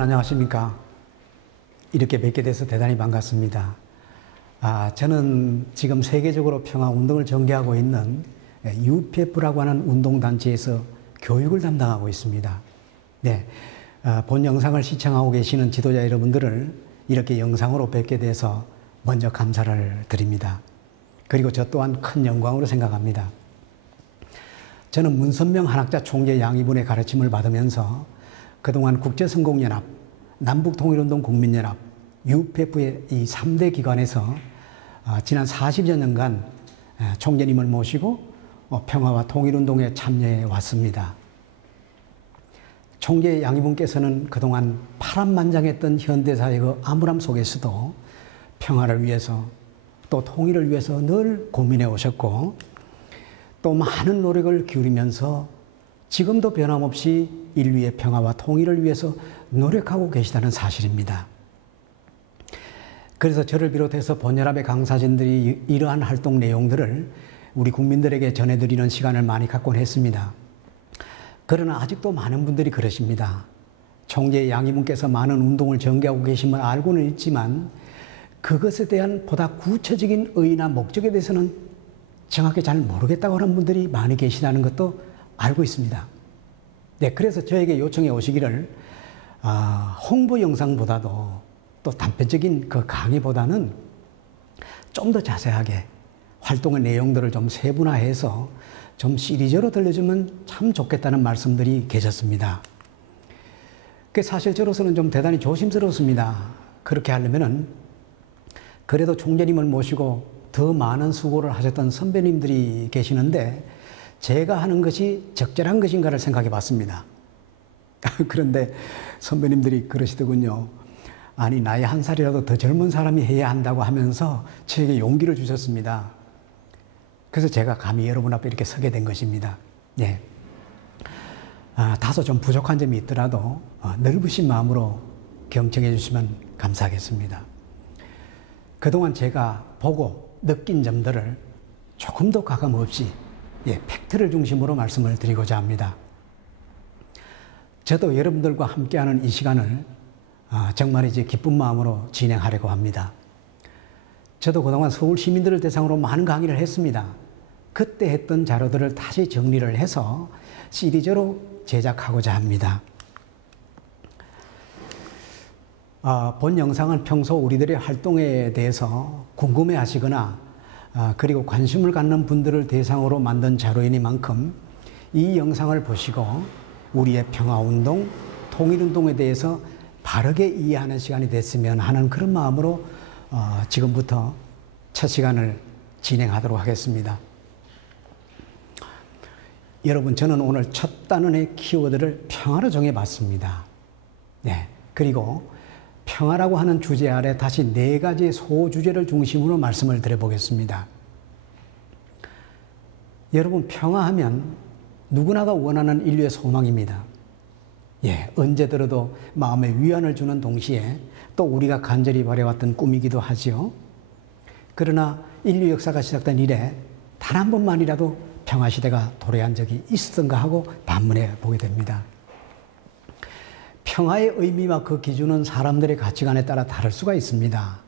여러분 안녕하십니까? 이렇게 뵙게 돼서 대단히 반갑습니다. 저는 지금 세계적으로 평화운동을 전개하고 있는 UPF라고 하는 운동단체에서 교육을 담당하고 있습니다. 네, 본 영상을 시청하고 계시는 지도자 여러분들을 이렇게 영상으로 뵙게 돼서 먼저 감사를 드립니다. 그리고 저 또한 큰 영광으로 생각합니다. 저는 문선명 한학자 총재 양이분의 가르침을 받으면서 그동안 국제성공연합, 남북통일운동 국민연합, UPF의 이 3대 기관에서 지난 40여 년간 총재님을 모시고 평화와 통일운동에 참여해 왔습니다. 총재 양이분께서는 그동안 파란만장했던 현대사의 그 암울함 속에서도 평화를 위해서 또 통일을 위해서 늘 고민해 오셨고 또 많은 노력을 기울이면서 지금도 변함없이 인류의 평화와 통일을 위해서 노력하고 계시다는 사실입니다. 그래서 저를 비롯해서 본연합의 강사진들이 이러한 활동 내용들을 우리 국민들에게 전해드리는 시간을 많이 갖곤 했습니다. 그러나 아직도 많은 분들이 그러십니다. 총재 양이분께서 많은 운동을 전개하고 계심을 알고는 있지만 그것에 대한 보다 구체적인 의의나 목적에 대해서는 정확히 잘 모르겠다고 하는 분들이 많이 계시다는 것도 알고 있습니다. 네, 그래서 저에게 요청해 오시기를 홍보 영상보다도 또 단편적인 그 강의보다는 좀 더 자세하게 활동의 내용들을 좀 세분화해서 좀 시리즈로 들려주면 참 좋겠다는 말씀들이 계셨습니다. 사실 저로서는 좀 대단히 조심스럽습니다. 그렇게 하려면은 그래도 총재님을 모시고 더 많은 수고를 하셨던 선배님들이 계시는데 제가 하는 것이 적절한 것인가를 생각해 봤습니다. 그런데 선배님들이 그러시더군요. 아니, 나이 한 살이라도 더 젊은 사람이 해야 한다고 하면서 저에게 용기를 주셨습니다. 그래서 제가 감히 여러분 앞에 이렇게 서게 된 것입니다. 예. 다소 좀 부족한 점이 있더라도 넓으신 마음으로 경청해 주시면 감사하겠습니다. 그동안 제가 보고 느낀 점들을 조금 더 가감 없이 팩트를 중심으로 말씀을 드리고자 합니다. 저도 여러분들과 함께하는 이 시간을 정말 이제 기쁜 마음으로 진행하려고 합니다. 저도 그동안 서울 시민들을 대상으로 많은 강의를 했습니다. 그때 했던 자료들을 다시 정리를 해서 시리즈로 제작하고자 합니다. 본 영상은 평소 우리들의 활동에 대해서 궁금해 하시거나 그리고 관심을 갖는 분들을 대상으로 만든 자료이니만큼 이 영상을 보시고 우리의 평화운동, 통일운동에 대해서 바르게 이해하는 시간이 됐으면 하는 그런 마음으로 지금부터 첫 시간을 진행하도록 하겠습니다. 여러분, 저는 오늘 첫 단원의 키워드를 평화로 정해봤습니다. 네, 그리고 평화라고 하는 주제 아래 다시 4가지의 소주제를 중심으로 말씀을 드려보겠습니다. 여러분, 평화하면 누구나가 원하는 인류의 소망입니다. 언제 들어도 마음에 위안을 주는 동시에 또 우리가 간절히 바래왔던 꿈이기도 하지요. 그러나 인류 역사가 시작된 이래 단 한 번만이라도 평화시대가 도래한 적이 있었던가 하고 반문해 보게 됩니다. 평화의 의미와 그 기준은 사람들의 가치관에 따라 다를 수가 있습니다.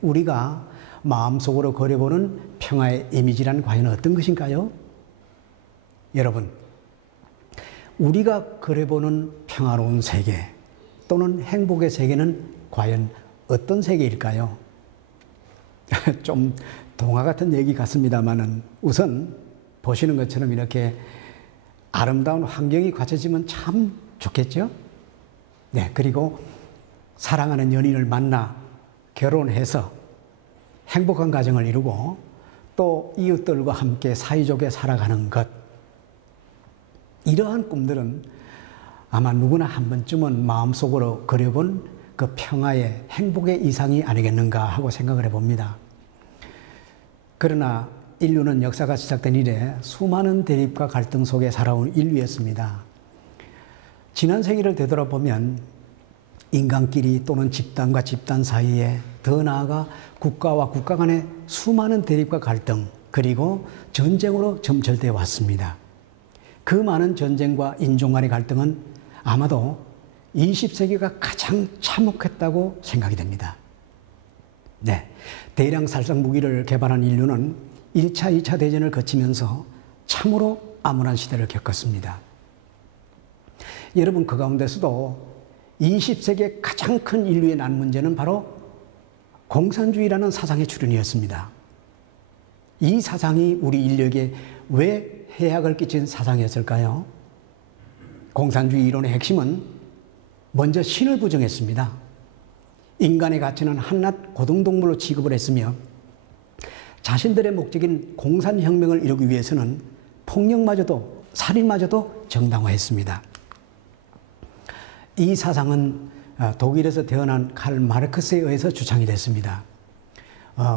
우리가 마음속으로 그려보는 평화의 이미지란 과연 어떤 것인가요? 여러분, 우리가 그려보는 평화로운 세계 또는 행복의 세계는 과연 어떤 세계일까요? 좀 동화 같은 얘기 같습니다만은 우선 보시는 것처럼 이렇게 아름다운 환경이 갖춰지면 참 좋겠죠? 네, 그리고 사랑하는 연인을 만나 결혼해서 행복한 가정을 이루고 또 이웃들과 함께 사이좋게 살아가는 것. 이러한 꿈들은 아마 누구나 한 번쯤은 마음속으로 그려본 그 평화의 행복의 이상이 아니겠는가 하고 생각을 해봅니다. 그러나 인류는 역사가 시작된 이래 수많은 대립과 갈등 속에 살아온 인류였습니다. 지난 세기를 되돌아보면 인간끼리 또는 집단과 집단 사이에 더 나아가 국가와 국가 간의 수많은 대립과 갈등 그리고 전쟁으로 점철되어 왔습니다. 그 많은 전쟁과 인종 간의 갈등은 아마도 20세기가 가장 참혹했다고 생각이 됩니다. 네, 대량 살상 무기를 개발한 인류는 1차, 2차 대전을 거치면서 참으로 암울한 시대를 겪었습니다. 여러분, 그 가운데서도 20세기의 가장 큰 인류의 난 문제는 바로 공산주의라는 사상의 출현이었습니다. 이 사상이 우리 인류에게 왜 해악을 끼친 사상이었을까요? 공산주의 이론의 핵심은 먼저 신을 부정했습니다. 인간의 가치는 한낱 고등동물로 취급을 했으며 자신들의 목적인 공산혁명을 이루기 위해서는 폭력마저도 살인마저도 정당화했습니다. 이 사상은 독일에서 태어난 칼 마르크스에 의해서 주창이 됐습니다.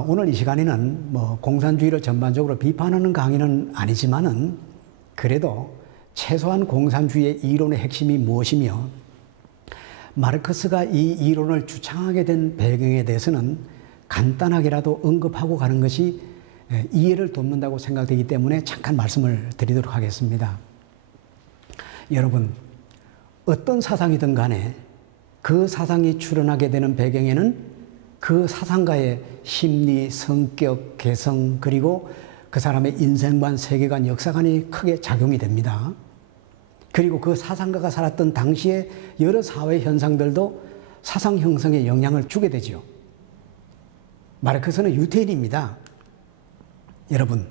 오늘 이 시간에는 공산주의를 전반적으로 비판하는 강의는 아니지만은 그래도 최소한 공산주의의 이론의 핵심이 무엇이며 마르크스가 이 이론을 주창하게 된 배경에 대해서는 간단하게라도 언급하고 가는 것이 이해를 돕는다고 생각되기 때문에 잠깐 말씀을 드리도록 하겠습니다. 여러분, 어떤 사상이든 간에 그 사상이 출현하게 되는 배경에는 그 사상가의 심리, 성격, 개성, 그리고 그 사람의 인생관, 세계관, 역사관이 크게 작용이 됩니다. 그리고 그 사상가가 살았던 당시의 여러 사회 현상들도 사상 형성에 영향을 주게 되죠. 마르크스는 유태인입니다. 여러분,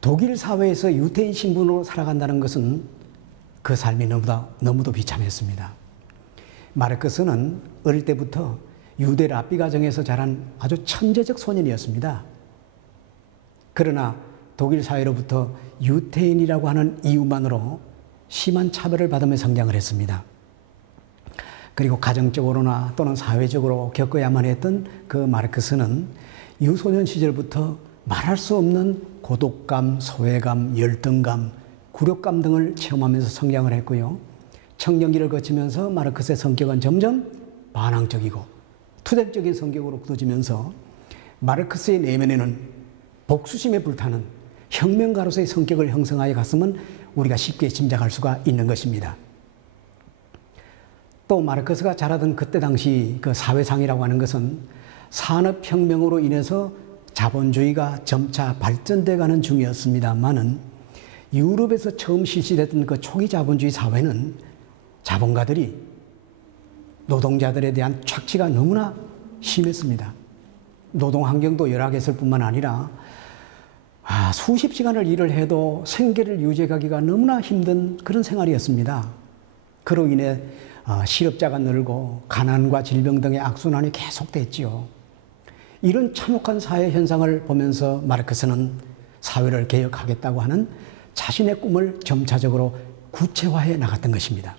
독일 사회에서 유태인 신분으로 살아간다는 것은 그 삶이 너무도 비참했습니다. 마르크스는 어릴 때부터 유대 랍비 가정에서 자란 아주 천재적 소년이었습니다. 그러나 독일 사회로부터 유태인이라고 하는 이유만으로 심한 차별을 받으며 성장을 했습니다. 그리고 가정적으로나 또는 사회적으로 겪어야만 했던 그 마르크스는 유소년 시절부터 말할 수 없는 고독감, 소외감, 열등감, 굴욕감 등을 체험하면서 성장을 했고요. 청년기를 거치면서 마르크스의 성격은 점점 반항적이고 투쟁적인 성격으로 굳어지면서 마르크스의 내면에는 복수심에 불타는 혁명가로서의 성격을 형성하여 갔음은 우리가 쉽게 짐작할 수가 있는 것입니다. 또 마르크스가 자라던 그때 당시 그 사회상이라고 하는 것은 산업혁명으로 인해서 자본주의가 점차 발전돼 가는 중이었습니다만은 유럽에서 처음 실시됐던 그 초기 자본주의 사회는 자본가들이 노동자들에 대한 착취가 너무나 심했습니다. 노동 환경도 열악했을 뿐만 아니라 수십 시간을 일을 해도 생계를 유지하기가 너무나 힘든 그런 생활이었습니다. 그로 인해 실업자가 늘고 가난과 질병 등의 악순환이 계속됐지요. 이런 참혹한 사회 현상을 보면서 마르크스는 사회를 개혁하겠다고 하는 자신의 꿈을 점차적으로 구체화해 나갔던 것입니다.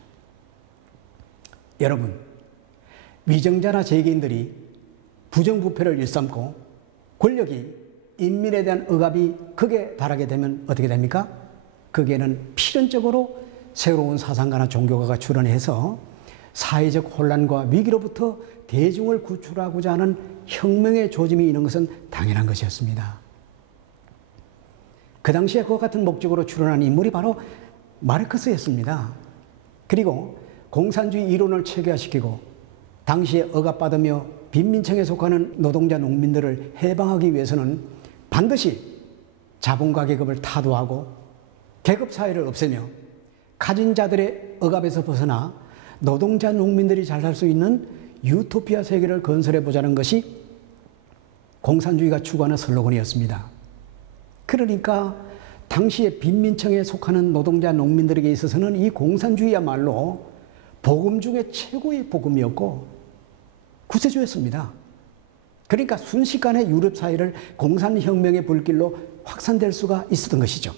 여러분, 위정자나 재계인들이 부정부패를 일삼고 권력이 인민에 대한 억압이 극에 달하게 되면 어떻게 됩니까? 거기에는 필연적으로 새로운 사상가나 종교가가 출현해서 사회적 혼란과 위기로부터 대중을 구출하고자 하는 혁명의 조짐이 있는 것은 당연한 것이었습니다. 그 당시에 그와 같은 목적으로 출현한 인물이 바로 마르크스였습니다. 그리고 공산주의 이론을 체계화시키고 당시에 억압받으며 빈민층에 속하는 노동자 농민들을 해방하기 위해서는 반드시 자본가 계급을 타도하고 계급사회를 없애며 가진 자들의 억압에서 벗어나 노동자 농민들이 잘 살 수 있는 유토피아 세계를 건설해보자는 것이 공산주의가 추구하는 슬로건이었습니다. 그러니까 당시에 빈민층에 속하는 노동자 농민들에게 있어서는 이 공산주의야말로 복음 중에 최고의 복음이었고 구세주였습니다. 그러니까 순식간에 유럽 사회를 공산혁명의 불길로 확산될 수가 있었던 것이죠.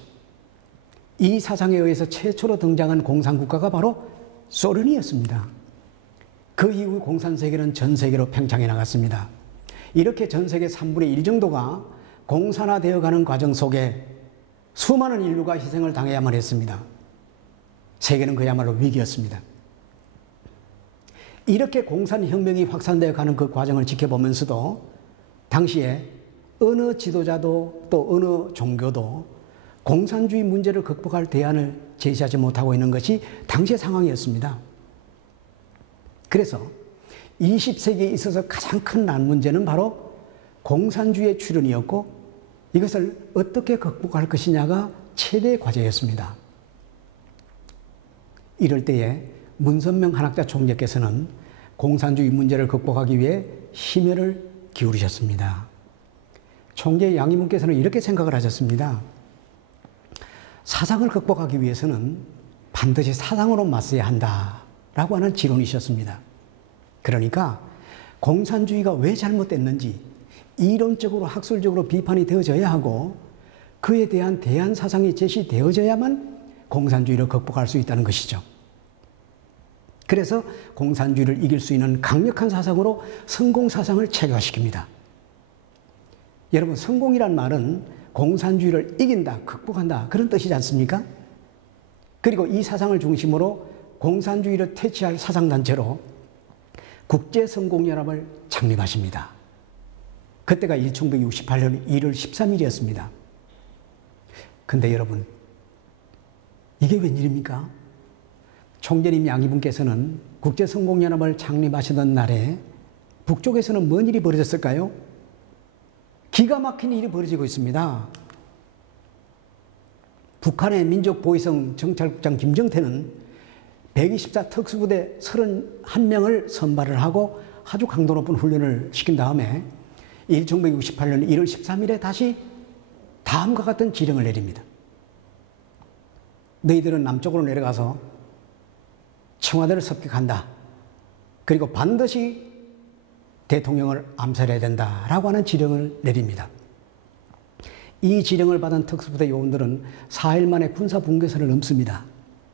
이 사상에 의해서 최초로 등장한 공산국가가 바로 소련이었습니다. 그 이후 공산세계는 전 세계로 팽창해 나갔습니다. 이렇게 전 세계 3분의 1 정도가 공산화되어가는 과정 속에 수많은 인류가 희생을 당해야만 했습니다. 세계는 그야말로 위기였습니다. 이렇게 공산혁명이 확산되어 가는 그 과정을 지켜보면서도 당시에 어느 지도자도 또 어느 종교도 공산주의 문제를 극복할 대안을 제시하지 못하고 있는 것이 당시의 상황이었습니다. 그래서 20세기에 있어서 가장 큰 난 문제는 바로 공산주의의 출현이었고 이것을 어떻게 극복할 것이냐가 최대 과제였습니다. 이럴 때에 문선명 한학자 총재께서는 공산주의 문제를 극복하기 위해 심혈을 기울이셨습니다. 총재 양희문께서는 이렇게 생각을 하셨습니다. 사상을 극복하기 위해서는 반드시 사상으로 맞서야 한다라고 하는 지론이셨습니다. 그러니까 공산주의가 왜 잘못됐는지 이론적으로 학술적으로 비판이 되어져야 하고 그에 대한 대안 사상이 제시되어져야만 공산주의를 극복할 수 있다는 것이죠. 그래서 공산주의를 이길 수 있는 강력한 사상으로 성공사상을 체계화시킵니다. 여러분, 성공이란 말은 공산주의를 이긴다, 극복한다 그런 뜻이지 않습니까? 그리고 이 사상을 중심으로 공산주의를 퇴치할 사상단체로 국제성공연합을 창립하십니다. 그때가 1968년 1월 13일이었습니다. 근데 여러분, 이게 웬일입니까? 총재님 양희분께서는 국제성공연합을 창립하시던 날에 북쪽에서는 뭔 일이 벌어졌을까요? 기가 막힌 일이 벌어지고 있습니다. 북한의 민족보위성 정찰국장 김정태는 124 특수부대 31명을 선발을 하고 아주 강도 높은 훈련을 시킨 다음에 1968년 1월 13일에 다시 다음과 같은 지령을 내립니다. 너희들은 남쪽으로 내려가서 청와대를 습격한다. 그리고 반드시 대통령을 암살해야 된다라고 하는 지령을 내립니다. 이 지령을 받은 특수부대 요원들은 4일 만에 군사 분계선을 넘습니다.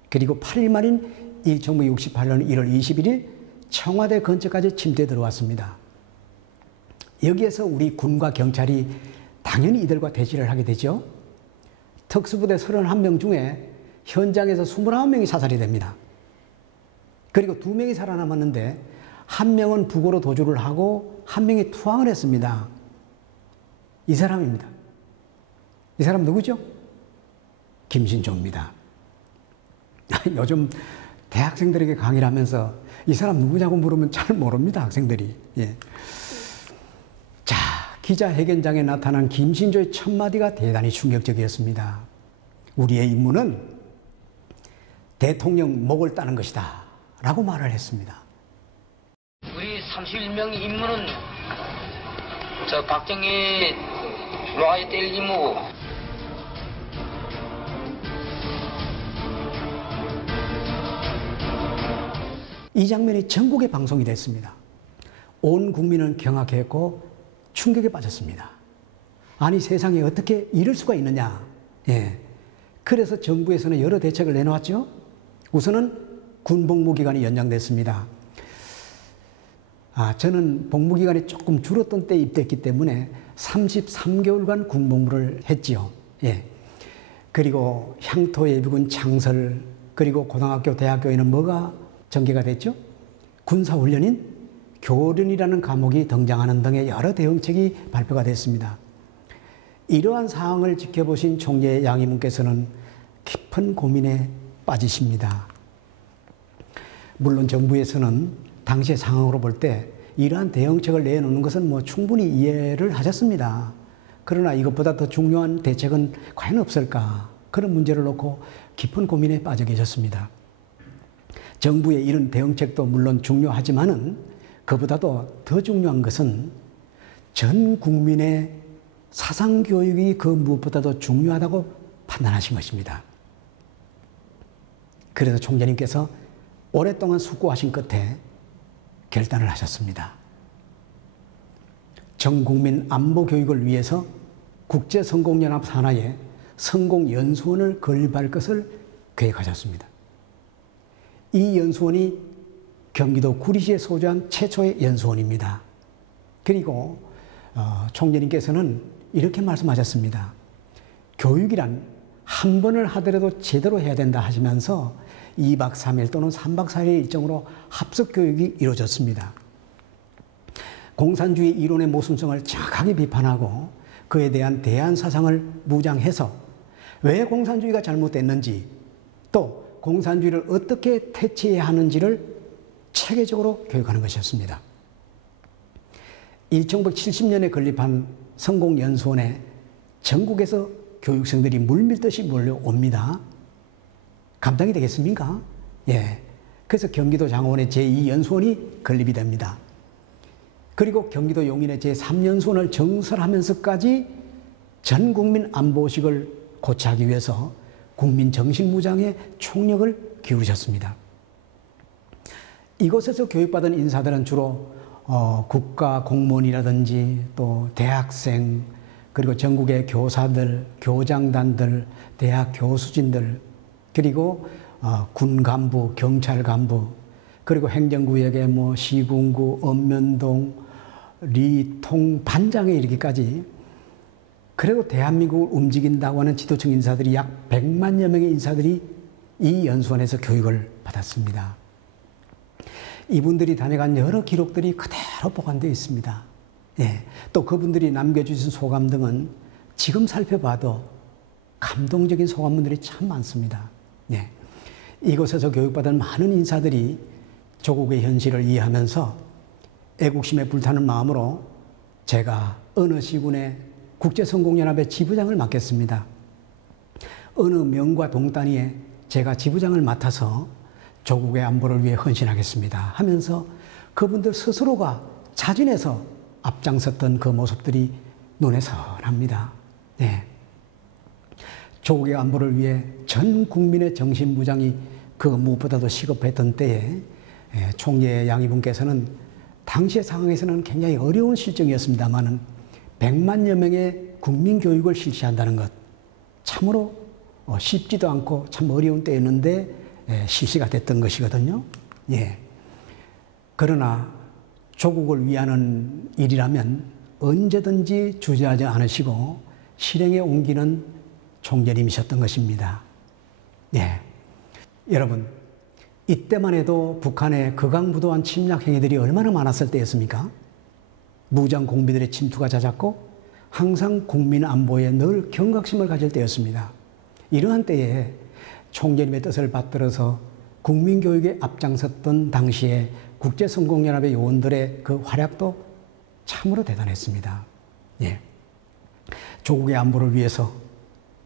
그리고 8일 만인 1968년 1월 21일 청와대 근처까지 침투해 들어왔습니다. 여기에서 우리 군과 경찰이 당연히 이들과 대치를 하게 되죠. 특수부대 31명 중에 현장에서 29명이 사살이 됩니다. 그리고 2명이 살아남았는데 1명은 북으로 도주를 하고 1명이 투항을 했습니다. 이 사람입니다. 이 사람 누구죠? 김신조입니다. 요즘 대학생들에게 강의를 하면서 이 사람 누구냐고 물으면 잘 모릅니다, 학생들이. 예. 자, 기자회견장에 나타난 김신조의 첫마디가 대단히 충격적이었습니다. 우리의 임무는 대통령 목을 따는 것이다 라고 말을 했습니다. 우리 31명 임무는 저 박정희 놔야 될 임무. 이 장면이 전국에 방송이 됐습니다. 온 국민은 경악했고 충격에 빠졌습니다. 아니, 세상에 어떻게 이럴 수가 있느냐. 예. 그래서 정부에서는 여러 대책을 내놓았죠. 우선은 군 복무기간이 연장됐습니다. 저는 복무기간이 조금 줄었던 때 입대했기 때문에 33개월간 군복무를 했지요. 예. 그리고 향토 예비군 창설, 그리고 고등학교, 대학교에는 뭐가 전개가 됐죠? 군사훈련인 교련이라는 과목이 등장하는 등의 여러 대응책이 발표가 됐습니다. 이러한 사항을 지켜보신 총재 양희문께서는 깊은 고민에 빠지십니다. 물론 정부에서는 당시의 상황으로 볼 때 이러한 대응책을 내놓는 것은 뭐 충분히 이해를 하셨습니다. 그러나 이것보다 더 중요한 대책은 과연 없을까? 그런 문제를 놓고 깊은 고민에 빠져 계셨습니다. 정부의 이런 대응책도 물론 중요하지만은 그보다도 더 중요한 것은 전 국민의 사상교육이 그 무엇보다도 중요하다고 판단하신 것입니다. 그래서 총재님께서 오랫동안 숙고하신 끝에 결단을 하셨습니다. 전 국민 안보 교육을 위해서 국제성공연합 산하에 성공연수원을 건립할 것을 계획하셨습니다. 이 연수원이 경기도 구리시에 소재한 최초의 연수원입니다. 그리고 총재님께서는 이렇게 말씀하셨습니다. 교육이란 한 번을 하더라도 제대로 해야 된다 하시면서 2박 3일 또는 3박 4일의 일정으로 합숙 교육이 이루어졌습니다. 공산주의 이론의 모순성을 정확하게 비판하고 그에 대한 대안 사상을 무장해서 왜 공산주의가 잘못됐는지 또 공산주의를 어떻게 퇴치해야 하는지를 체계적으로 교육하는 것이었습니다. 1970년에 건립한 성공연수원에 전국에서 교육생들이 물밀듯이 몰려옵니다. 감당이 되겠습니까? 예. 그래서 경기도 장호원의 제2연수원이 건립이 됩니다. 그리고 경기도 용인의 제3연수원을 정설하면서까지 전 국민 안보의식을 고취하기 위해서 국민 정신무장에 총력을 기울이셨습니다. 이곳에서 교육받은 인사들은 주로 국가 공무원이라든지 또 대학생, 그리고 전국의 교사들, 교장단들, 대학 교수진들, 그리고 군 간부, 경찰 간부, 그리고 행정구역의 시군구, 읍면동, 리통, 반장에 이르기까지, 그래도 대한민국을 움직인다고 하는 지도층 인사들이 약 100만여 명의 인사들이 이 연수원에서 교육을 받았습니다. 이분들이 다녀간 여러 기록들이 그대로 보관되어 있습니다. 예. 또 그분들이 남겨주신 소감 등은 지금 살펴봐도 감동적인 소감문들이 참 많습니다. 예. 이곳에서 교육받은 많은 인사들이 조국의 현실을 이해하면서 애국심에 불타는 마음으로 제가 어느 시군의 국제성공연합의 지부장을 맡겠습니다. 어느 명과 동단위에 제가 지부장을 맡아서 조국의 안보를 위해 헌신하겠습니다 하면서 그분들 스스로가 자진해서 앞장섰던 그 모습들이 눈에 선합니다. 네. 조국의 안보를 위해 전 국민의 정신무장이 그 무엇보다도 시급했던 때에 총재 양이분께서는 당시의 상황에서는 굉장히 어려운 실정이었습니다만은 100만여 명의 국민교육을 실시한다는 것 참으로 쉽지도 않고 참 어려운 때였는데 실시가 됐던 것이거든요. 예. 그러나 조국을 위하는 일이라면 언제든지 주저하지 않으시고 실행에 옮기는 총재님이셨던 것입니다. 예. 여러분, 이때만 해도 북한의 극악무도한 침략 행위들이 얼마나 많았을 때였습니까? 무장 공비들의 침투가 잦았고 항상 국민 안보에 늘 경각심을 가질 때였습니다. 이러한 때에 총재님의 뜻을 받들어서 국민교육에 앞장섰던 당시에 국제성공연합의 요원들의 그 활약도 참으로 대단했습니다. 예. 조국의 안보를 위해서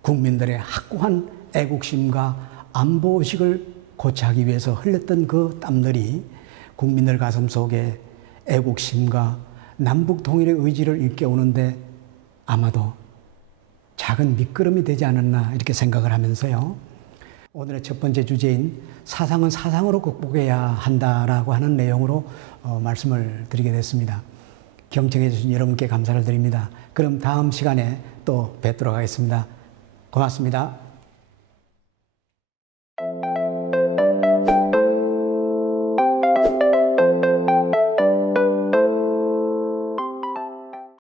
국민들의 확고한 애국심과 안보의식을 고취하기 위해서 흘렸던 그 땀들이 국민들 가슴 속에 애국심과 남북 통일의 의지를 일깨우는데 아마도 작은 밑거름이 되지 않았나 이렇게 생각을 하면서요. 오늘의 첫 번째 주제인 사상은 사상으로 극복해야 한다라고 하는 내용으로 말씀을 드리게 됐습니다. 경청해 주신 여러분께 감사를 드립니다. 그럼 다음 시간에 또 뵙도록 하겠습니다. 고맙습니다.